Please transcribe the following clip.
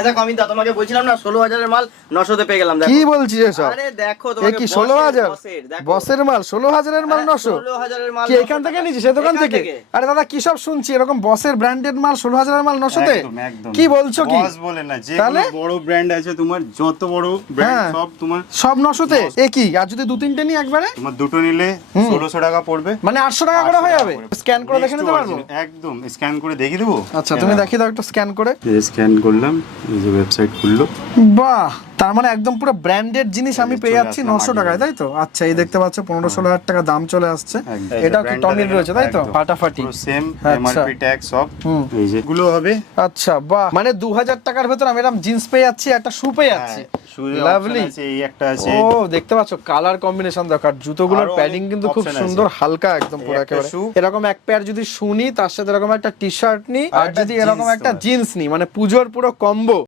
এটা কমই দাও, তোমাকে বলছিলাম না 16,000 এর মাল 900 তে পেয়ে গেলাম। দেখো কি বলছিস এসব? আরে দেখো এ তোমাকে কি 16,000 দেখো বসের মাল? 16,000 এর মাল 900? 16,000 এর মাল কি এখান থেকে নিয়েছিস? সে দোকান থেকে? আরে দাদা কি সব শুনছি, এরকম বসের ব্র্যান্ডেড মাল 16,000 এর মাল 900 তে? একদম একদম। কি বলছো কি? বস বলে না, যে তাহলে? কোনো বড় ব্র্যান্ড আছে তোমার, যত বড় ব্র্যান্ড হ্যাঁ। সব তোমার সব 900 তে? এ কি, আর যদি 2-3টে নি একবারে? তোমার দুটো নিলে 1600 টাকা পড়বে। মানে 800 টাকা করে হয়ে যাবে? স্ক্যান করে দেখে Next নিতে পারবো? original, একদম স্ক্যান করে দেখিয়ে দেবো। আচ্ছা তুমি দেখিয়ে দাও একটু স্ক্যান করে। স্ক্যান করলাম, এই যে ওয়েবসাইট খুললো। বাহ, তার মানে একদম পুরো ব্র্যান্ডেড জিনিস আমি পেয়ে চলে যাচ্ছি আসলাম 900 টাকায়, তাই তো? আচ্ছা এই দেখতে পাচ্ছ 15-16,000 টাকা দাম চলে আসছে। একদম। এটাও কি ব্র্যান্ডটা টমির দেখে রয়েছে, তাই তো? একদম। ফাটাফাটি। পুরো সেম আচ্ছা। এমআরপি ট্যাগ সব। এই যে গুলো হবে। আচ্ছা বাহ, মানে 2000 টাকার ভেতর আমি এরকম জিন্স পেয়ে যাচ্ছি, একটা শু পেয়ে যাচ্ছি। লাভলি। এই একটা আছে। ও দেখতে পাচ্ছ কালার কম্বিনেশন দেখো, আর জুতোগুলোর আরো প্যাডিং অনেক কিন্তু খুব option সুন্দর, আছে। হালকা একদম পুরো এই একটা একেবারে। shoe। এরকম এক পেয়ার যদি শু নি, তার সাথে এরকম একটা টি শার্ট নি, আর একটা যদি এরকম jeans একটা তোমার। জিন্স নি, মানে পুজোর পুরো কম্বো।